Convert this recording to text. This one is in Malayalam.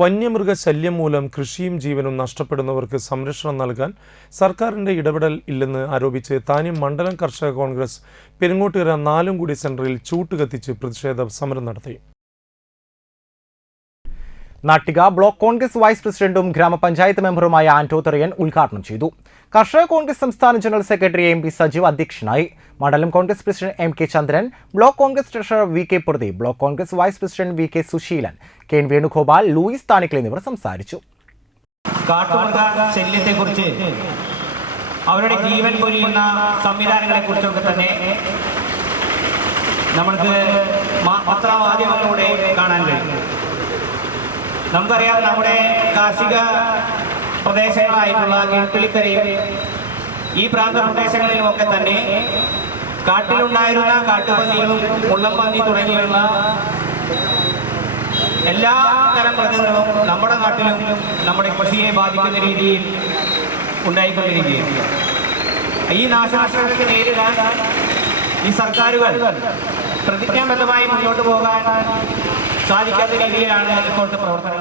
വന്യമൃഗശല്യം മൂലം കൃഷിയും ജീവനും നഷ്ടപ്പെടുന്നവർക്ക് സംരക്ഷണം നൽകാൻ സർക്കാരിന്റെ ഇടപെടൽ ഇല്ലെന്ന് ആരോപിച്ച് താന്യം മണ്ഡലം കർഷക കോൺഗ്രസ് പെരിങ്ങോട്ടുകര നാലുംകുടി സെന്ററിൽ ചൂട്ടുകത്തിച്ച് പ്രതിഷേധ സമരം നടത്തി. നാട്ടിക ബ്ലോക്ക് കോൺഗ്രസ് വൈസ് പ്രസിഡന്റും ഗ്രാമപഞ്ചായത്ത് മെമ്പറുമായ ആന്റോ തെറിയൻ ഉദ്ഘാടനം ചെയ്തു. കർഷക കോൺഗ്രസ് സംസ്ഥാന general secretary M P Sajeev അധ്യക്ഷനായി. മണ്ഡലം Congress president M K Chandran, block Congress treasurer V K Pradeep, block Congress vice president V K Susheelan, K N Venugopal, Louis Thanikkal എന്നിവർ സംസാരിച്ചു. കാട്ടുമൃഗശല്യത്തെക്കുറിച്ച്, അവരുടെ ജീവൻ പൊലിയുന്ന സംവിധാനങ്ങളെ കുറിച്ചൊക്കെ തന്നെ നമ്മൾക്ക് പത്രമാധ്യമങ്ങളിലൂടെ കാണാൻ കഴിയും. നമുക്കറിയാം, നമ്മുടെ കാർഷിക പ്രദേശങ്ങളായിട്ടുള്ള കിഴക്കിളിക്കരയും ഈ പ്രാന്ത പ്രദേശങ്ങളിലുമൊക്കെ തന്നെ കാട്ടിലുണ്ടായിരുന്ന കാട്ടുപന്നികളും മുള്ളംപന്നി തുടങ്ങിയുള്ള എല്ലാ തരം മൃഗങ്ങളും നമ്മുടെ നാട്ടിലും നമ്മുടെ കൃഷിയെ ബാധിക്കുന്ന രീതിയിൽ ഉണ്ടായിക്കൊണ്ടിരിക്കുകയാണ്. ഈ നാശനഷ്ടങ്ങൾക്ക് നേരിടാൻ ഈ സർക്കാരുകൾ പ്രതിജ്ഞാബദ്ധമായി മുന്നോട്ട് പോകാൻ സാധിക്കാത്ത രീതിയിലാണ് ഇപ്പോഴത്തെ പ്രവർത്തനം.